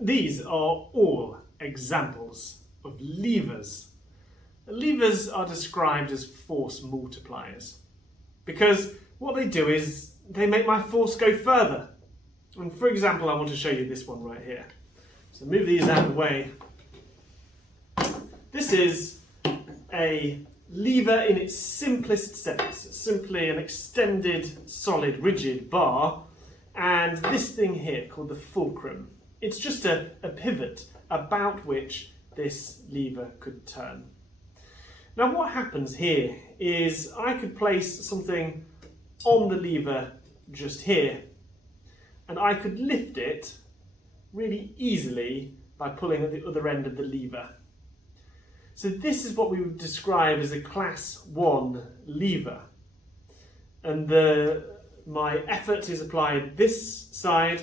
These are all examples of levers. Levers are described as force multipliers because what they do is they make my force go further. And for example, I want to show you this one right here. So move these out of the way. This is a lever in its simplest sense. It's simply an extended, solid, rigid bar, and this thing here called the fulcrum. It's just a pivot about which this lever could turn. Now what happens here is I could place something on the lever just here, and I could lift it really easily by pulling at the other end of the lever. So this is what we would describe as a class 1 lever. And my effort is applied this side,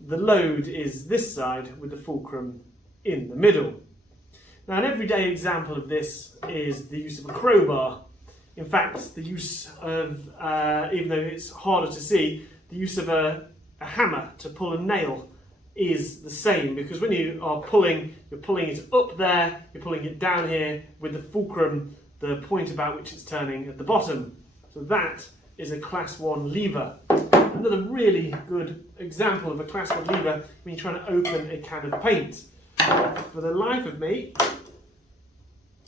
the load is this side with the fulcrum in the middle. Now an everyday example of this is the use of a crowbar. In fact, the use of, even though it's harder to see, the use of a hammer to pull a nail is the same, because when you are pulling, you're pulling it up there, you're pulling it down here with the fulcrum, the point about which it's turning at the bottom. So that is a class 1 lever. Another really good example of a class 1 lever when you're trying to open a can of paint. For the life of me,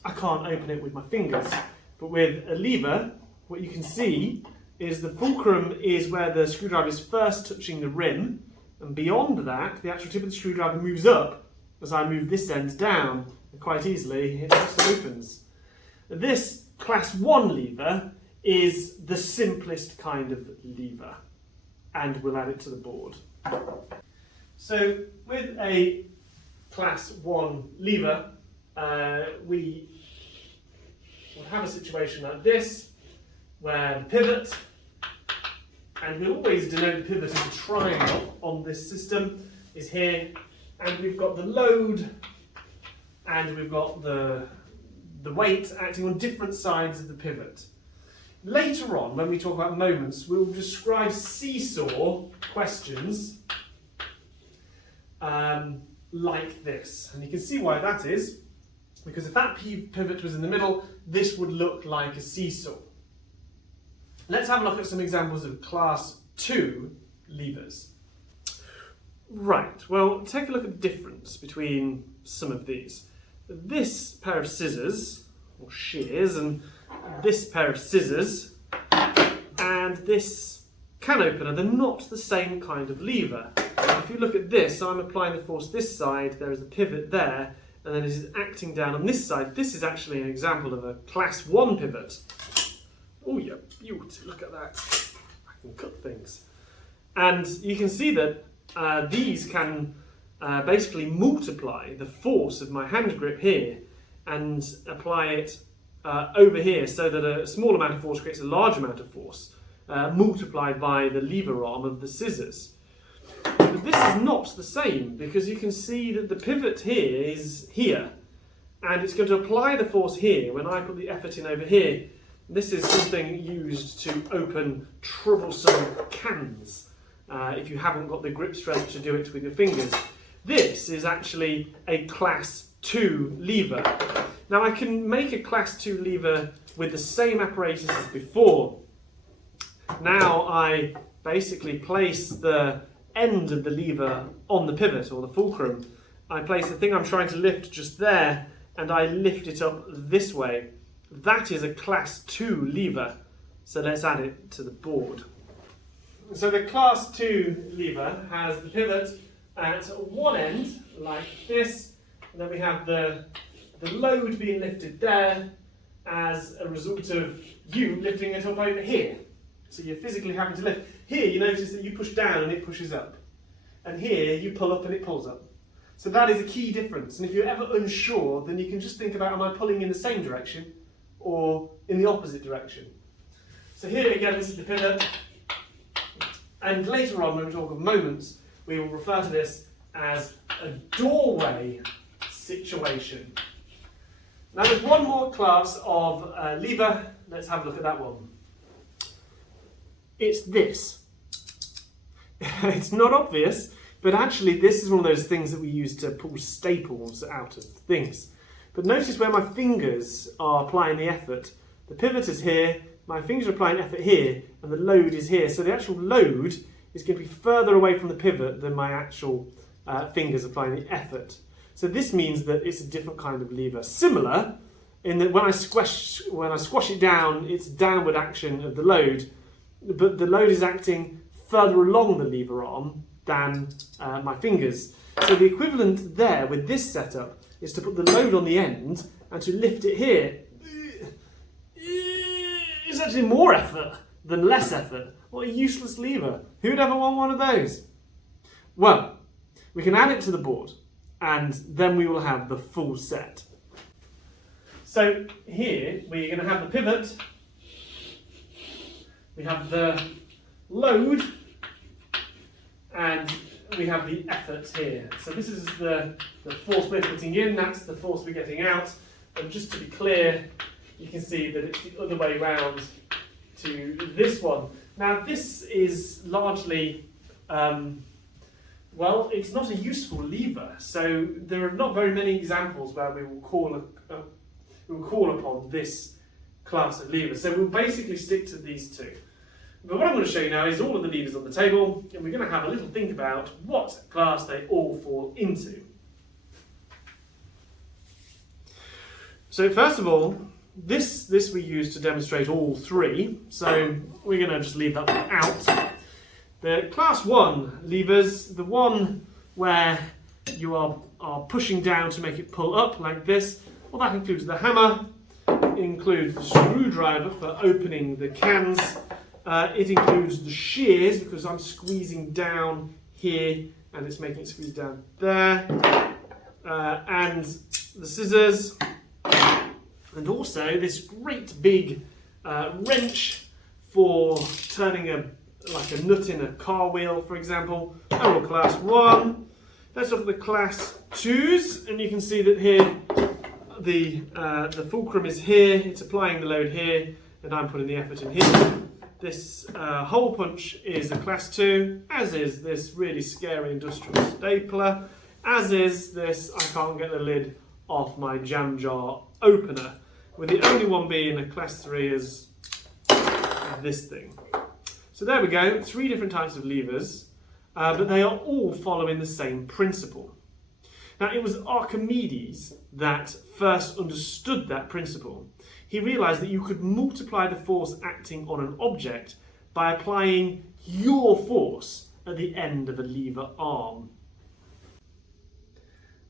I can't open it with my fingers, but with a lever, what you can see is the fulcrum is where the screwdriver is first touching the rim, and beyond that, the actual tip of the screwdriver moves up as I move this end down, and quite easily it just opens. This class 1 lever is the simplest kind of lever, and we'll add it to the board. So with a class 1 lever, we will have a situation like this, where the pivot, and we'll always denote the pivot as a triangle on this system, is here, and we've got the load and we've got the weight acting on different sides of the pivot. Later on, when we talk about moments, we'll describe seesaw questions like this, and you can see why that is, because if that pivot was in the middle, this would look like a seesaw. Let's have a look at some examples of class 2 levers. Right, well, take a look at the difference between some of these. This pair of scissors, or shears, and this pair of scissors, and this can opener, they're not the same kind of lever. If you look at this, I'm applying the force this side, there is a pivot there, and then it is acting down on this side. This is actually an example of a class 1 pivot. Oh, yeah, beauty, look at that. I can cut things. And you can see that these can basically multiply the force of my hand grip here and apply it over here, so that a small amount of force creates a large amount of force, multiplied by the lever arm of the scissors. But this is not the same, because you can see that the pivot here is here, and it's going to apply the force here when I put the effort in over here. This is something used to open troublesome cans if you haven't got the grip strength to do it with your fingers. This is actually a class 2 lever. Now I can make a class 2 lever with the same apparatus as before. Now I basically place the end of the lever on the pivot, or the fulcrum. I place the thing I'm trying to lift just there, and I lift it up this way. That is a class 2 lever, so let's add it to the board. So the class 2 lever has the pivot at one end, like this, and then we have the load being lifted there as a result of you lifting it up over here. So you're physically having to lift. Here you notice that you push down and it pushes up, and here you pull up and it pulls up. So that is a key difference, and if you're ever unsure, then you can just think about, am I pulling in the same direction or in the opposite direction? So here again, this is the pivot, and later on when we talk of moments, we will refer to this as a doorway situation. Now there's one more class of lever, let's have a look at that one. It's this. It's not obvious, But actually, this is one of those things that we use to pull staples out of things. But notice where my fingers are applying the effort. The pivot is here, my fingers are applying effort here, and the load is here. So the actual load is going to be further away from the pivot than my actual fingers applying the effort. So this means that it's a different kind of lever. Similar in that when I squash it down, it's downward action of the load, but the load is acting further along the lever arm than my fingers. So the equivalent there with this setup is to put the load on the end and to lift it here. It's actually more effort than less effort. What a useless lever. Who'd ever want one of those? Well, we can add it to the board and then we will have the full set. So here we're going to have the pivot, we have the load, and we have the effort here. So this is the force we're putting in, that's the force we're getting out. And just to be clear, you can see that it's the other way round to this one. Now this is largely, well, it's not a useful lever. So there are not very many examples where we will call upon this class of levers. So we'll basically stick to these two. But what I'm going to show you now is all of the levers on the table, and we're going to have a little think about what class they all fall into. So first of all, this we use to demonstrate all three, so we're going to just leave that one out. The class 1 levers, the one where you are pushing down to make it pull up like this, well, that includes the hammer, it includes the screwdriver for opening the cans, it includes the shears because I'm squeezing down here and it's making it squeeze down there, and the scissors, and also this great big wrench for turning like a nut in a car wheel, for example. They're all class 1. Let's look at the class 2s, and you can see that here the fulcrum is here, it's applying the load here, and I'm putting the effort in here. This hole punch is a class 2, as is this really scary industrial stapler, as is this I can't get the lid off my jam jar opener, with the only one being a class 3 is this thing. So there we go, 3 different types of levers, but they are all following the same principle. Now it was Archimedes that first understood that principle. He realised that you could multiply the force acting on an object by applying your force at the end of a lever arm.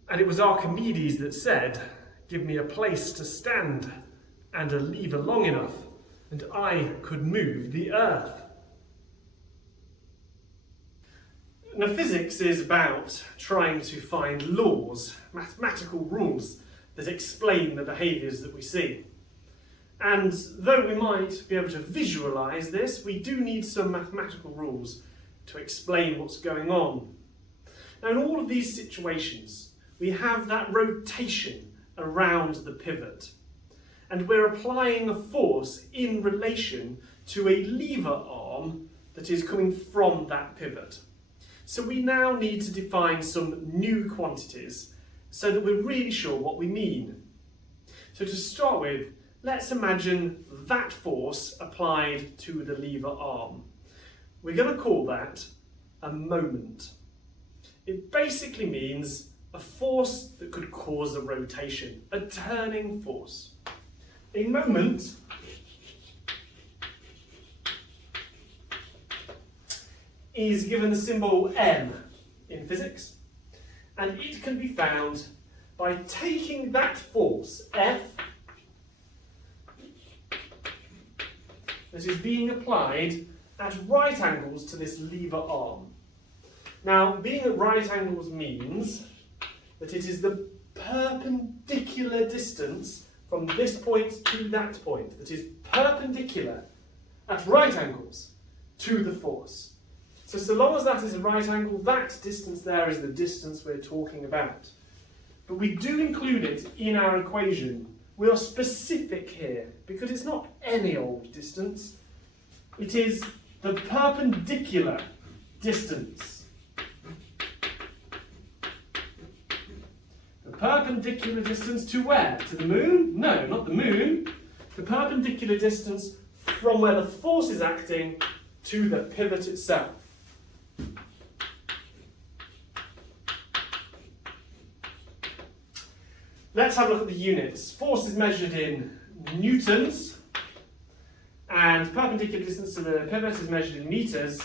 And it was Archimedes that said, "Give me a place to stand and a lever long enough, and I could move the earth." Now physics is about trying to find laws, mathematical rules that explain the behaviours that we see. And though we might be able to visualise this, we do need some mathematical rules to explain what's going on. Now in all of these situations, we have that rotation around the pivot, and we're applying a force in relation to a lever arm that is coming from that pivot. So we now need to define some new quantities so that we're really sure what we mean. So to start with, let's imagine that force applied to the lever arm. We're going to call that a moment. It basically means a force that could cause a rotation, a turning force. A moment is given the symbol m in physics, and it can be found by taking that force, F, that is being applied at right angles to this lever arm. Now, being at right angles means that it is the perpendicular distance from this point to that point that is perpendicular at right angles to the force. So long as that is a right angle, that distance there is the distance we're talking about. But we do include it in our equation. We are specific here because it's not any old distance. It is the perpendicular distance perpendicular distance to where? To the moon? No, not the moon. The perpendicular distance from where the force is acting to the pivot itself. Let's have a look at the units. Force is measured in newtons, and perpendicular distance to the pivot is measured in meters.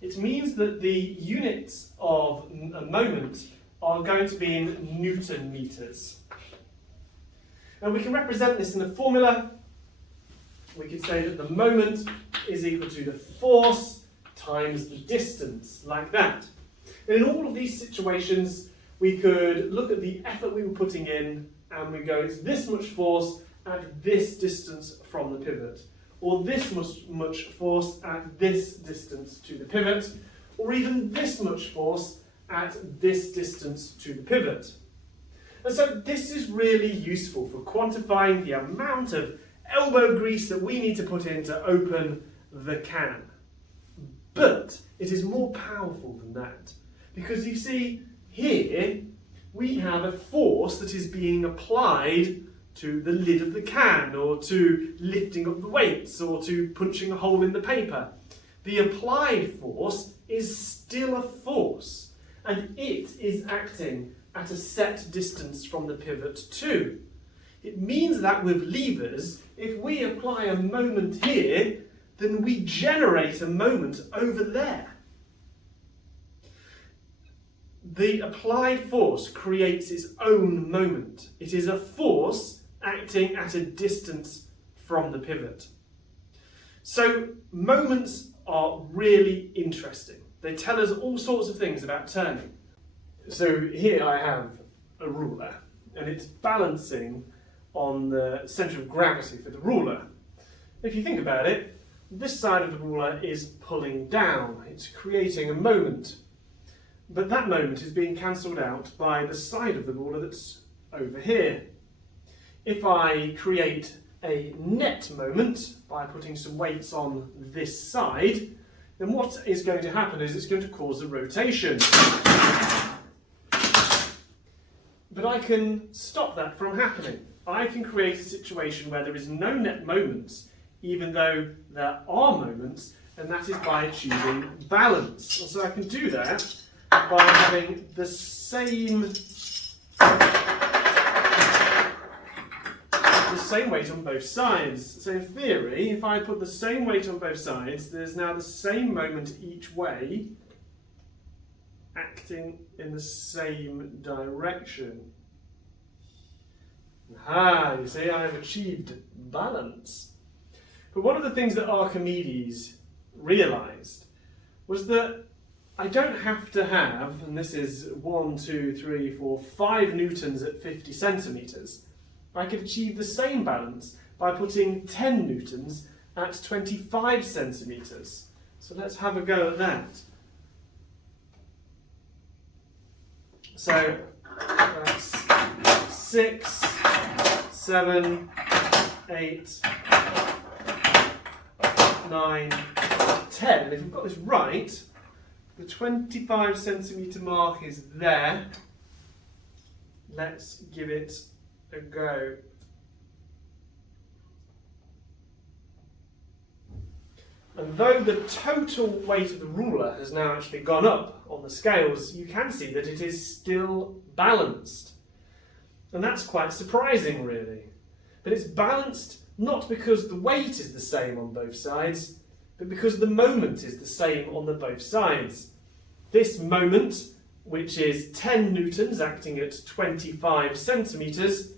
It means that the units of a moment are going to be in Newton meters. And we can represent this in a formula. We could say that the moment is equal to the force times the distance, like that. And in all of these situations, we could look at the effort we were putting in and we go, it's this much force at this distance from the pivot, or this much force at this distance to the pivot, or even this much force at this distance to the pivot. And so this is really useful for quantifying the amount of elbow grease that we need to put in to open the can. But it is more powerful than that, because you see, here we have a force that is being applied to the lid of the can, or to lifting up the weights, or to punching a hole in the paper. The applied force is still a force, and it is acting at a set distance from the pivot too. It means that with levers, if we apply a moment here, then we generate a moment over there. The applied force creates its own moment. It is a force acting at a distance from the pivot. So moments are really interesting. They tell us all sorts of things about turning. So here I have a ruler, and it's balancing on the centre of gravity for the ruler. If you think about it, this side of the ruler is pulling down. It's creating a moment. But that moment is being cancelled out by the side of the ruler that's over here. If I create a net moment by putting some weights on this side, then what is going to happen is it's going to cause a rotation. But I can stop that from happening. I can create a situation where there is no net moments, even though there are moments, and that is by achieving balance. And so I can do that by having the same weight on both sides. So in theory, if I put the same weight on both sides, there's now the same moment each way, acting in the same direction. Aha, you see, I've achieved balance. But one of the things that Archimedes realised was that I don't have to have, and this is 1, 2, 3, 4, 5 newtons at 50 centimetres. I could achieve the same balance by putting 10 newtons at 25 centimetres. So let's have a go at that. So that's 6, 7, 8, 9, 10. And if we've got this right, the 25 centimetre mark is there. Let's give it a go. And though the total weight of the ruler has now actually gone up on the scales, you can see that it is still balanced. And that's quite surprising, really. But it's balanced not because the weight is the same on both sides, but because the moment is the same on the both sides. This moment, which is 10 newtons acting at 25 centimetres,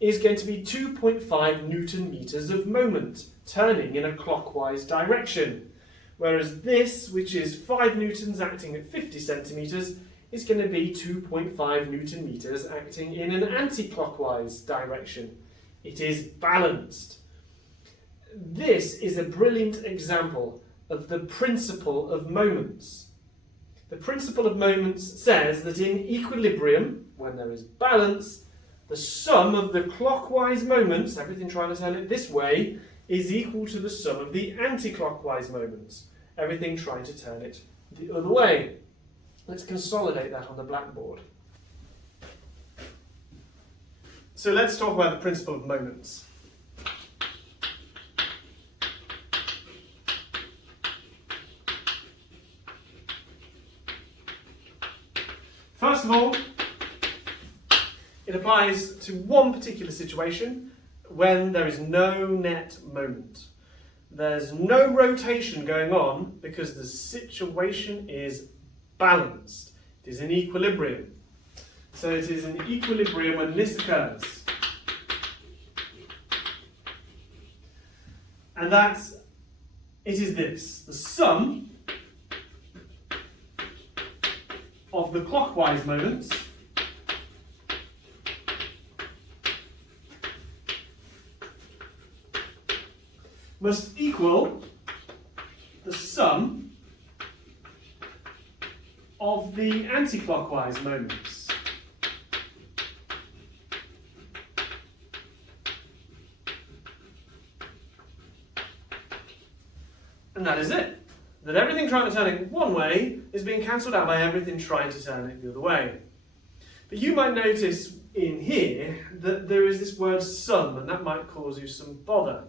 is going to be 2.5 newton meters of moment, turning in a clockwise direction. Whereas this, which is 5 newtons acting at 50 centimetres, is going to be 2.5 newton meters acting in an anti-clockwise direction. It is balanced. This is a brilliant example of the principle of moments. The principle of moments says that in equilibrium, when there is balance, the sum of the clockwise moments, everything trying to turn it this way, is equal to the sum of the anti-clockwise moments, everything trying to turn it the other way. Let's consolidate that on the blackboard. So let's talk about the principle of moments. First of all, it applies to one particular situation when there is no net moment. There's no rotation going on because the situation is balanced. It is in equilibrium. So it is in equilibrium when this occurs. And it is this, the sum of the clockwise moments must equal the sum of the anti-clockwise moments. And that is it. That everything trying to turn it one way is being cancelled out by everything trying to turn it the other way. But you might notice in here that there is this word sum, and that might cause you some bother.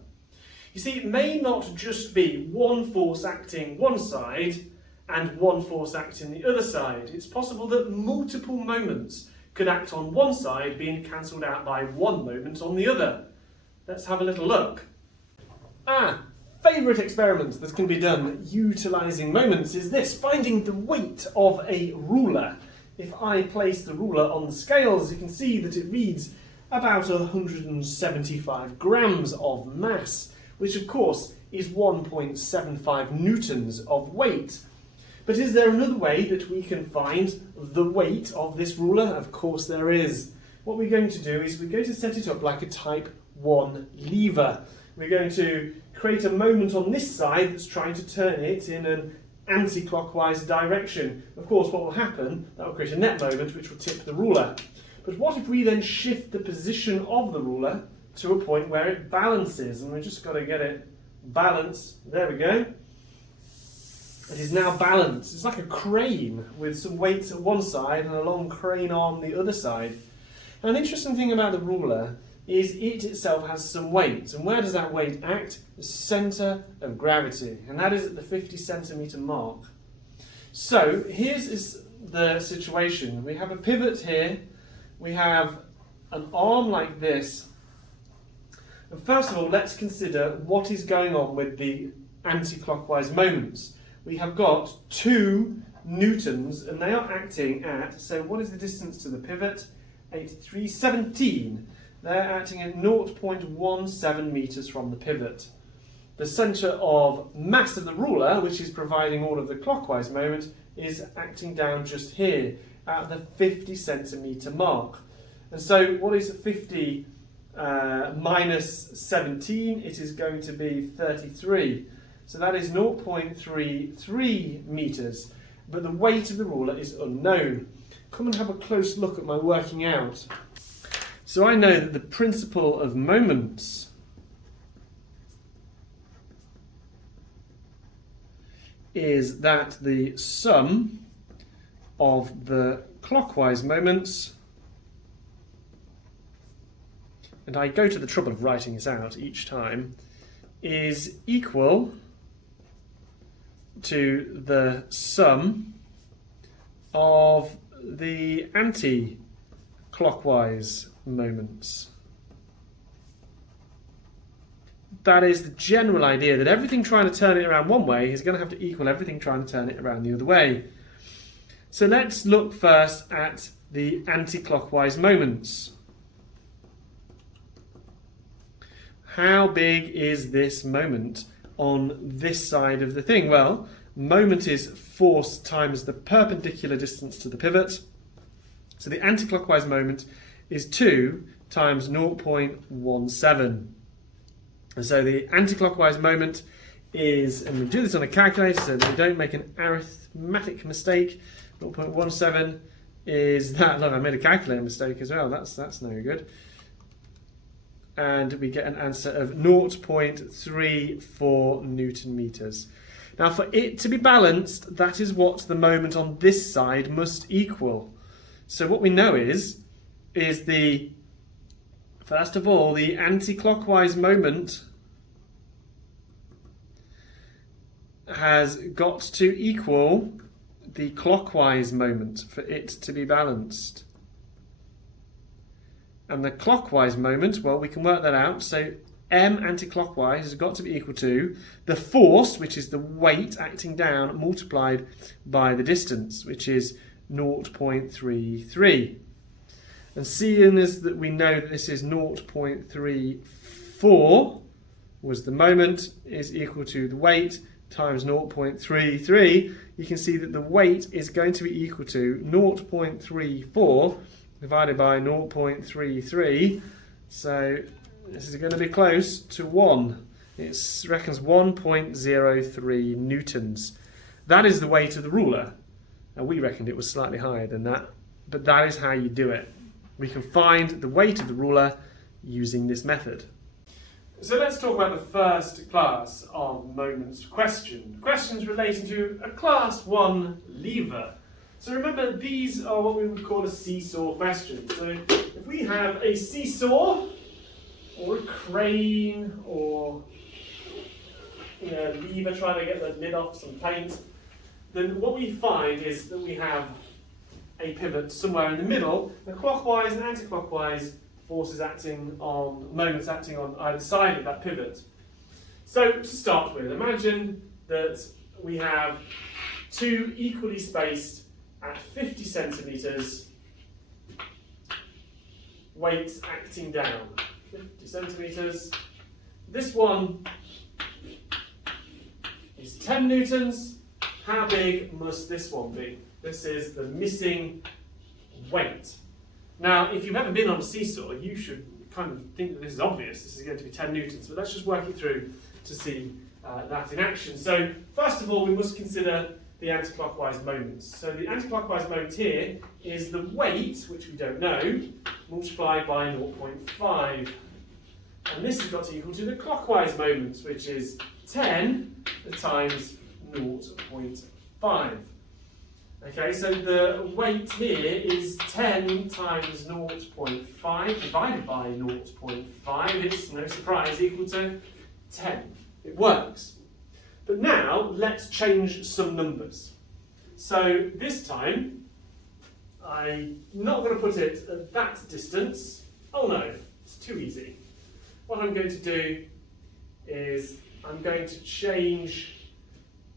You see, it may not just be one force acting one side and one force acting the other side. It's possible that multiple moments could act on one side being cancelled out by one moment on the other. Let's have a little look. Favourite experiment that can be done utilising moments is this, finding the weight of a ruler. If I place the ruler on the scales, you can see that it reads about 175 grams of mass, which of course is 1.75 newtons of weight. But is there another way that we can find the weight of this ruler? Of course there is. What we're going to do is we're going to set it up like a type 1 lever. We're going to create a moment on this side that's trying to turn it in an anti-clockwise direction. Of course, what will happen, that will create a net moment which will tip the ruler. But what if we then shift the position of the ruler to a point where it balances? And we've just got to get it balanced. There we go. It is now balanced. It's like a crane with some weights at one side and a long crane on the other side. Now, an interesting thing about the ruler is it itself has some weight. And where does that weight act? The centre of gravity. And that is at the 50 centimetre mark. So here's the situation. We have a pivot here. We have an arm like this. And first of all, let's consider what is going on with the anti-clockwise moments. We have got 2 newtons and they are acting at, so what is the distance to the pivot? 8317. They're acting at 0.17 metres from the pivot. The centre of mass of the ruler, which is providing all of the clockwise moment, is acting down just here at the 50 centimetre mark. And so what is 50 minus 17? It is going to be 33. So that is 0.33 metres. But the weight of the ruler is unknown. Come and have a close look at my working out. So I know that the principle of moments is that the sum of the clockwise moments, and I go to the trouble of writing this out each time, is equal to the sum of the anti-clockwise moments. That is the general idea, that everything trying to turn it around one way is going to have to equal everything trying to turn it around the other way. So let's look first at the anti-clockwise moments. How big is this moment on this side of the thing? Well, moment is force times the perpendicular distance to the pivot. So the anti-clockwise moment is 2 times 0.17. And so the anti-clockwise moment is, and we do this on a calculator so that we don't make an arithmetic mistake, 0.17 is that, look, I made a calculator mistake as well, that's no good. And we get an answer of 0.34 Newton meters. Now for it to be balanced, that is what the moment on this side must equal. So what we know is the First of all, the anti-clockwise moment has got to equal the clockwise moment for it to be balanced. And the clockwise moment, well, we can work that out. So m anti-clockwise has got to be equal to the force, which is the weight acting down, multiplied by the distance, which is 0.33. And seeing as that we know that this is 0.34 was the moment, is equal to the weight times 0.33, you can see that the weight is going to be equal to 0.34 divided by 0.33. So this is going to be close to 1. It reckons 1.03 newtons. That is the weight of the ruler. Now we reckoned it was slightly higher than that, but that is how you do it. We can find the weight of the ruler using this method. So let's talk about the first class of moments question. Questions relating to a class 1 lever. So remember, these are what we would call a seesaw question. So if we have a seesaw or a crane or a lever trying to get the lid off some paint, then what we find is that we have a pivot somewhere in the middle, the clockwise and anti-clockwise forces moments acting on either side of that pivot. So to start with, imagine that we have two equally spaced at 50 centimetres weights acting down. 50 centimetres. This one is 10 newtons. How big must this one be? This is the missing weight. Now, if you've ever been on a seesaw, you should kind of think that this is obvious. This is going to be 10 newtons, but let's just work it through to see that in action. So, first of all, we must consider the anti-clockwise moments. So the anti-clockwise moment here is the weight, which we don't know, multiplied by 0.5. And this has got to equal to the clockwise moments, which is 10 times 0.5. Okay, so the weight here is 10 times 0.5 divided by 0.5. It's, no surprise, equal to 10. It works. But now, let's change some numbers. So this time, I'm not going to put it at that distance. Oh no, it's too easy. What I'm going to do is I'm going to change.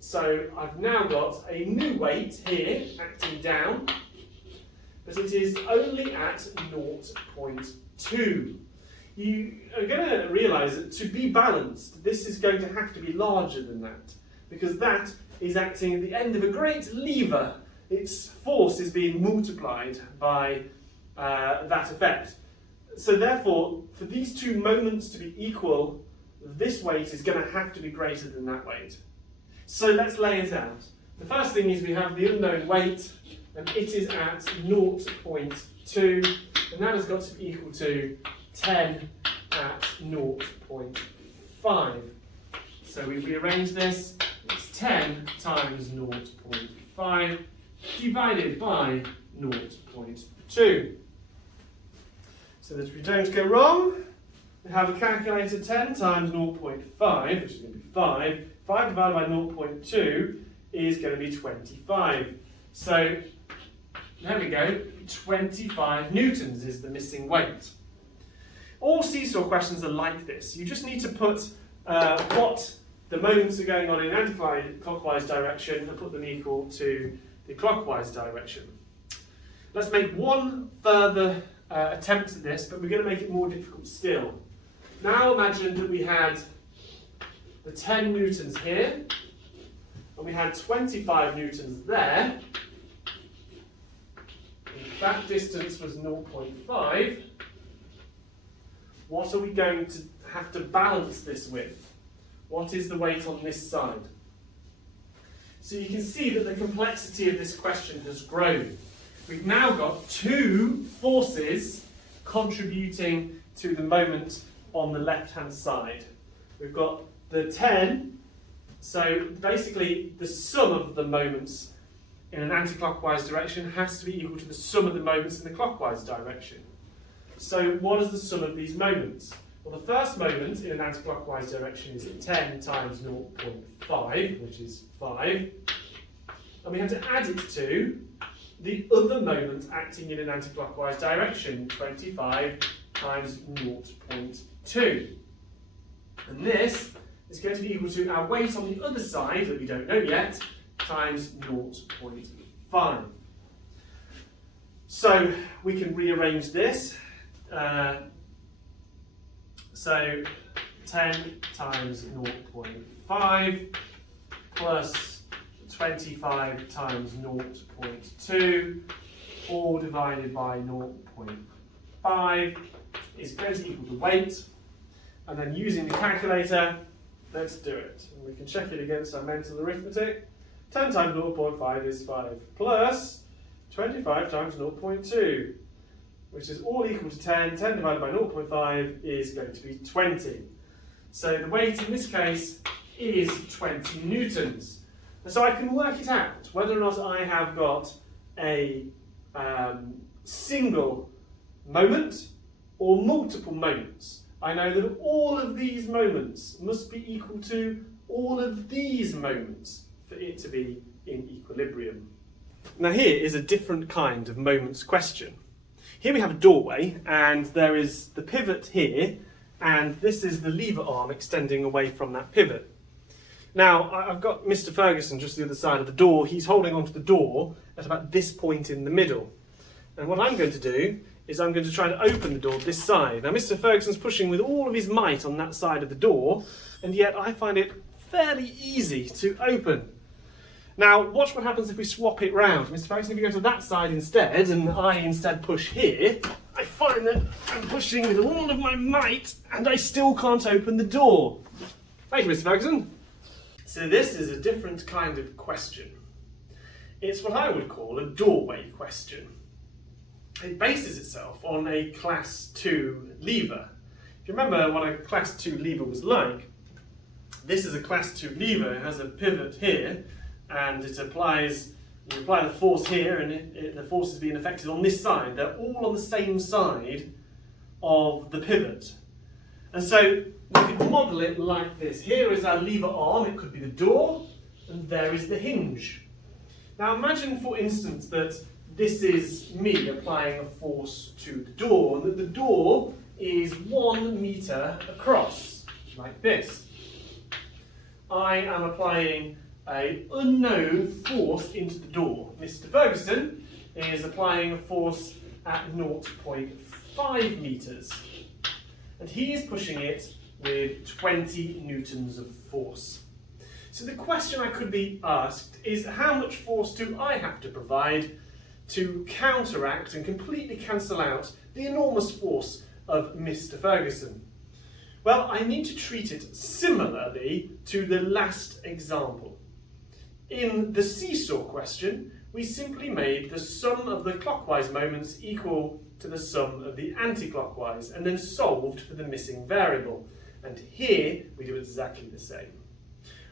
So I've now got a new weight here acting down, but it is only at 0.2. You are going to realise that to be balanced, this is going to have to be larger than that, because that is acting at the end of a great lever. Its force is being multiplied by that effect. So therefore, for these two moments to be equal, this weight is going to have to be greater than that weight. So let's lay it out. The first thing is we have the unknown weight, and it is at 0.2, and that has got to be equal to 10 at 0.5. So we rearrange this, it's 10 times 0.5 divided by 0.2. So that we don't go wrong, we have a calculator 10 times 0.5, which is going to be 5. 5 divided by 0.2 is going to be 25. So there we go, 25 newtons is the missing weight. All seesaw questions are like this. You just need to put what the moments are going on in anti-clockwise direction and put them equal to the clockwise direction. Let's make one further attempt at this, but we're going to make it more difficult still. Now imagine that we had the 10 newtons here, and we had 25 newtons there. If that distance was 0.5, what are we going to have to balance this with? What is the weight on this side? So you can see that the complexity of this question has grown. We've now got two forces contributing to the moment on the left-hand side. We've got the 10, so basically the sum of the moments in an anti-clockwise direction has to be equal to the sum of the moments in the clockwise direction. So what is the sum of these moments? Well, the first moment in an anti-clockwise direction is 10 times 0.5, which is 5. And we have to add it to the other moment acting in an anti-clockwise direction, 25 times 0.2. And this is going to be equal to our weight on the other side, that we don't know yet, times 0.5. So we can rearrange this. So 10 times 0.5 plus 25 times 0.2, all divided by 0.5 is going to equal the weight. And then using the calculator, let's do it. And we can check it against our mental arithmetic. 10 times 0.5 is 5 plus 25 times 0.2, which is all equal to 10. 10 divided by 0.5 is going to be 20. So the weight in this case is 20 newtons. And so I can work it out whether or not I have got a single moment or multiple moments. I know that all of these moments must be equal to all of these moments for it to be in equilibrium. Now here is a different kind of moments question. Here we have a doorway, and there is the pivot here, and this is the lever arm extending away from that pivot. Now, I've got Mr. Ferguson just the other side of the door. He's holding onto the door at about this point in the middle. And what I'm going to do is I'm going to try to open the door this side. Now, Mr. Ferguson's pushing with all of his might on that side of the door, and yet I find it fairly easy to open. Now, watch what happens if we swap it round. Mr. Ferguson, if you go to that side instead, and I instead push here, I find that I'm pushing with all of my might, and I still can't open the door. Thank you, Mr. Ferguson. So this is a different kind of question. It's what I would call a doorway question. It bases itself on a class 2 lever. If you remember what a class 2 lever was like, this is a class 2 lever. It has a pivot here, and you apply the force here, and the force is being affected on this side. They're all on the same side of the pivot. And so we could model it like this. Here is our lever arm, it could be the door, and there is the hinge. Now imagine, for instance, that this is me applying a force to the door, and that the door is 1 meter across, like this. I am applying an unknown force into the door. Mr. Ferguson is applying a force at 0.5 meters, and he is pushing it with 20 newtons of force. So the question I could be asked is, how much force do I have to provide to counteract and completely cancel out the enormous force of Mr. Ferguson? Well, I need to treat it similarly to the last example. In the seesaw question, we simply made the sum of the clockwise moments equal to the sum of the anti-clockwise, and then solved for the missing variable. And here we do exactly the same.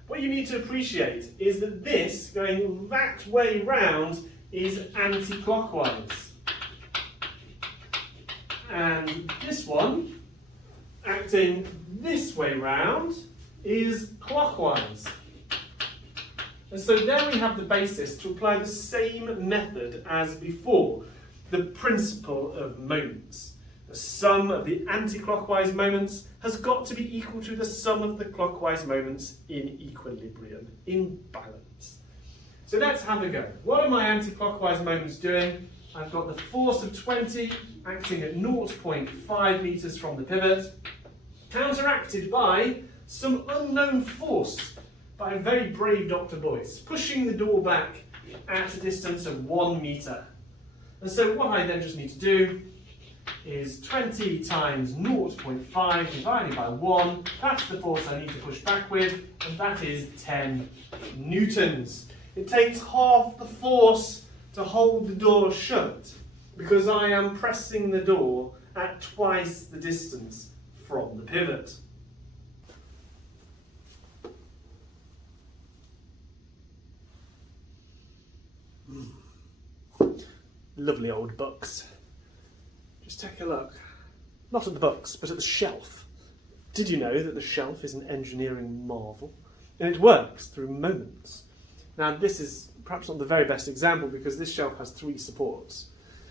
What you need to appreciate is that this, going that way round, is anti-clockwise. And this one, acting this way round, is clockwise. And so there we have the basis to apply the same method as before, the principle of moments. The sum of the anti-clockwise moments has got to be equal to the sum of the clockwise moments in equilibrium, in balance. So let's have a go. What are my anti-clockwise moments doing? I've got the force of 20 acting at 0.5 meters from the pivot, counteracted by some unknown force by a very brave Dr. Boyce, pushing the door back at a distance of 1 meter. And so what I then just need to do is 20 times 0.5 divided by 1. That's the force I need to push back with, and that is 10 newtons. It takes half the force to hold the door shut, because I am pressing the door at twice the distance from the pivot. Lovely old books. Just take a look. Not at the books, but at the shelf. Did you know that the shelf is an engineering marvel? And it works through moments. Now, this is perhaps not the very best example because this shelf has 3 supports.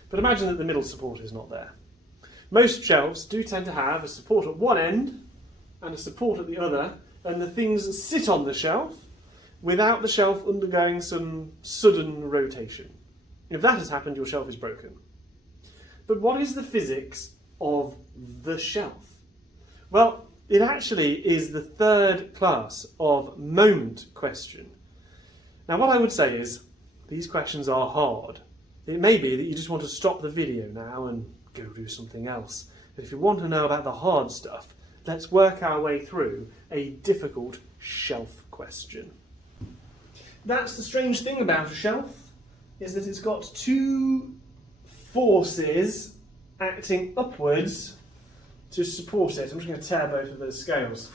But imagine that the middle support is not there. Most shelves do tend to have a support at one end and a support at the other, and the things sit on the shelf without the shelf undergoing some sudden rotation. If that has happened, your shelf is broken. But what is the physics of the shelf? Well, it actually is the 3rd class of moment question. Now, what I would say is these questions are hard. It may be that you just want to stop the video now and go do something else. But if you want to know about the hard stuff, let's work our way through a difficult shelf question. That's the strange thing about a shelf, is that it's got 2 forces acting upwards to support it. I'm just going to tear both of those scales.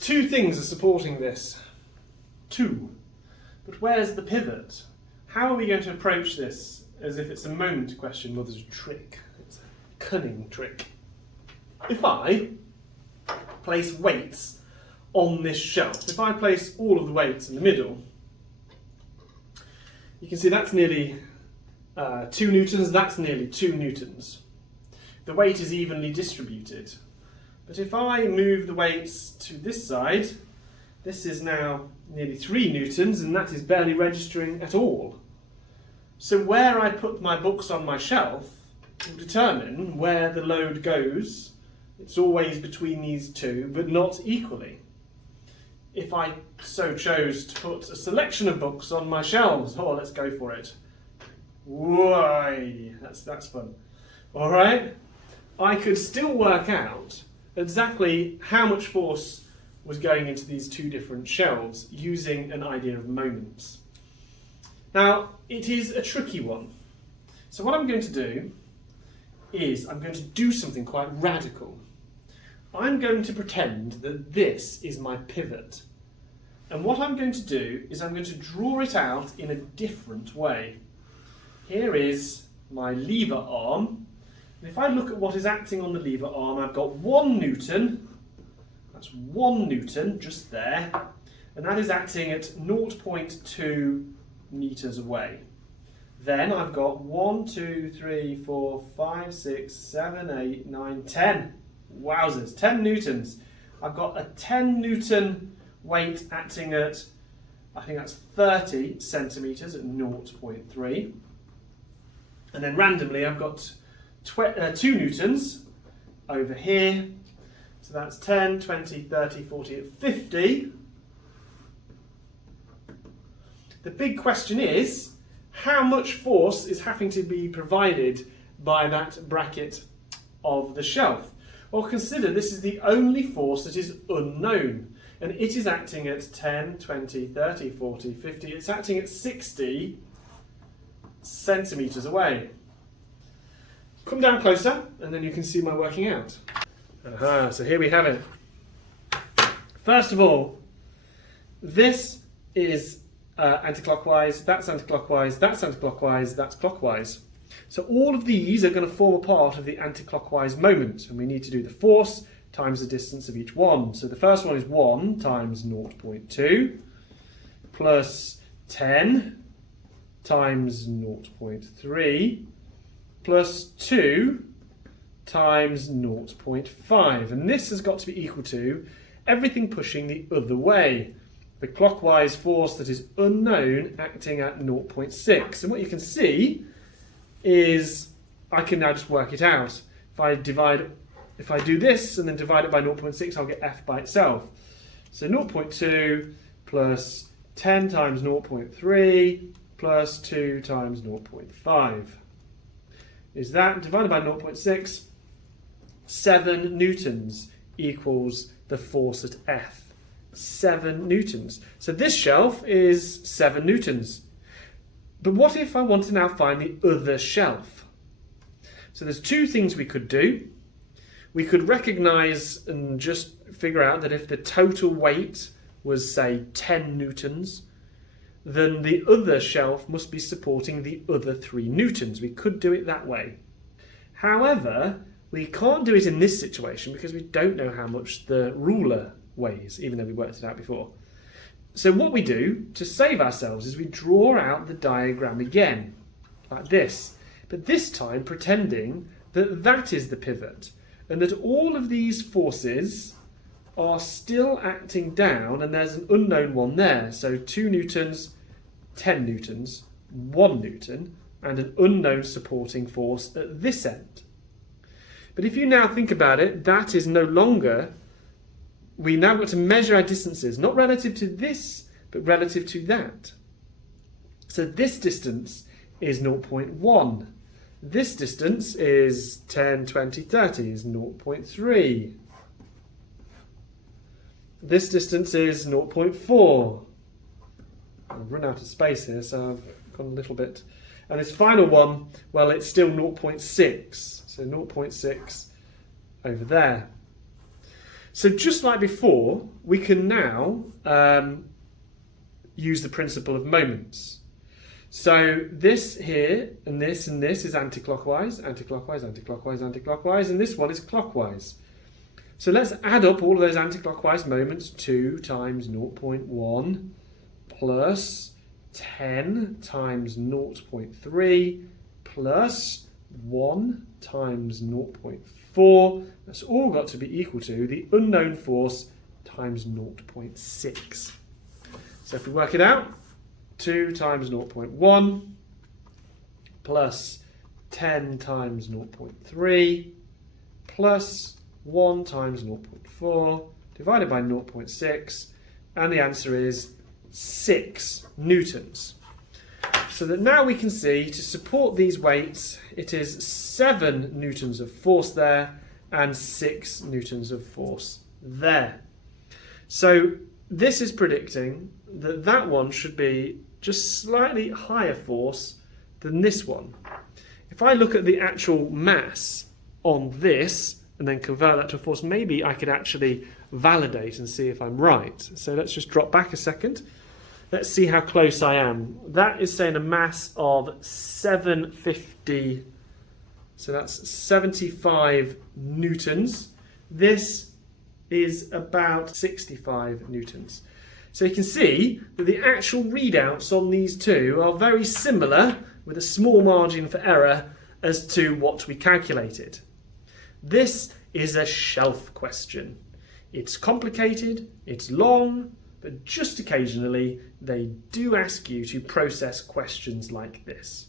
2 things are supporting this. 2. But where's the pivot? How are we going to approach this as if it's a moment question? Well, there's a trick. It's a cunning trick. If I place weights on this shelf, if I place all of the weights in the middle, you can see that's nearly 2 newtons, that's nearly 2 newtons. The weight is evenly distributed. But if I move the weights to this side, this is now nearly 3 newtons, and that is barely registering at all. So where I put my books on my shelf will determine where the load goes. It's always between these 2, but not equally. If I so chose to put a selection of books on my shelves, oh, let's go for it. Why? That's fun. All right? I could still work out exactly how much force was going into these 2 different shelves using an idea of moments. Now, it is a tricky one. So what I'm going to do is I'm going to do something quite radical. I'm going to pretend that this is my pivot. And what I'm going to do is I'm going to draw it out in a different way. Here is my lever arm. And if I look at what is acting on the lever arm, I've got 1 newton. That's 1 newton just there. And that is acting at 0.2 meters away. Then I've got 1, 2, 3, 4, 5, 6, 7, 8, 9, 10. Wowzers, 10 newtons. I've got a 10 newton weight acting at, I think that's 30 centimeters at 0.3. And then randomly I've got 2 newtons over here. So that's 10, 20, 30, 40, 50. The big question is, how much force is having to be provided by that bracket of the shelf? Well, consider this is the only force that is unknown, and it is acting at 10, 20, 30, 40, 50. It's acting at 60 centimetres away. Come down closer, and then you can see my working out. So here we have it. First of all, this is anti-clockwise, that's anti-clockwise, that's anti-clockwise, that's clockwise. So all of these are going to form a part of the anti-clockwise moment, and we need to do the force times the distance of each one. So the first one is 1 times 0.2 plus 10 times 0.3 plus 2 times 0.5. And this has got to be equal to everything pushing the other way. The clockwise force that is unknown acting at 0.6. And what you can see is I can now just work it out. If I do this and then divide it by 0.6, I'll get F by itself. So 0.2 plus 10 times 0.3 plus 2 times 0.5. Is that divided by 0.6? 7 newtons equals the force at F. 7 newtons. So this shelf is 7 newtons. But what if I want to now find the other shelf? So there's 2 things we could do. We could recognise and just figure out that if the total weight was, say, 10 newtons, then the other shelf must be supporting the other 3 newtons. We could do it that way. However, We can't do it in this situation because we don't know how much the ruler weighs, even though we worked it out before. So what we do to save ourselves is we draw out the diagram again, like this, but this time pretending that that is the pivot and that all of these forces are still acting down and there's an unknown one there. So 2 newtons, 10 newtons, 1 newton, and an unknown supporting force at this end. But if you now think about it, that is no longer, we now got to measure our distances, not relative to this, but relative to that. So this distance is 0.1. This distance is 10, 20, 30, is 0.3. This distance is 0.4. I've run out of space here, so I've gone a little bit. And this final one, well, it's still 0.6. So 0.6 over there. So just like before, we can now use the principle of moments. So this here and this is anti-clockwise, anti-clockwise, anti-clockwise, anti-clockwise, and this one is clockwise. So let's add up all of those anti-clockwise moments. 2 times 0.1 plus 10 times 0.3 plus 1 times 0.4. That's all got to be equal to the unknown force times 0.6. So if we work it out, 2 times 0.1 plus 10 times 0.3 plus 1 times 0.4 divided by 0.6, and the answer is 6 newtons. So that now we can see to support these weights, it is 7 newtons of force there and 6 newtons of force there. So this is predicting that that one should be just slightly higher force than this one. If I look at the actual mass on this and then convert that to a force, maybe I could actually validate and see if I'm right. So let's just drop back a second. Let's see how close I am. That is saying a mass of 750, so that's 75 newtons. This is about 65 newtons. So you can see that the actual readouts on these two are very similar, with a small margin for error as to what we calculated. This is a shelf question. It's complicated, it's long, but just occasionally they do ask you to process questions like this.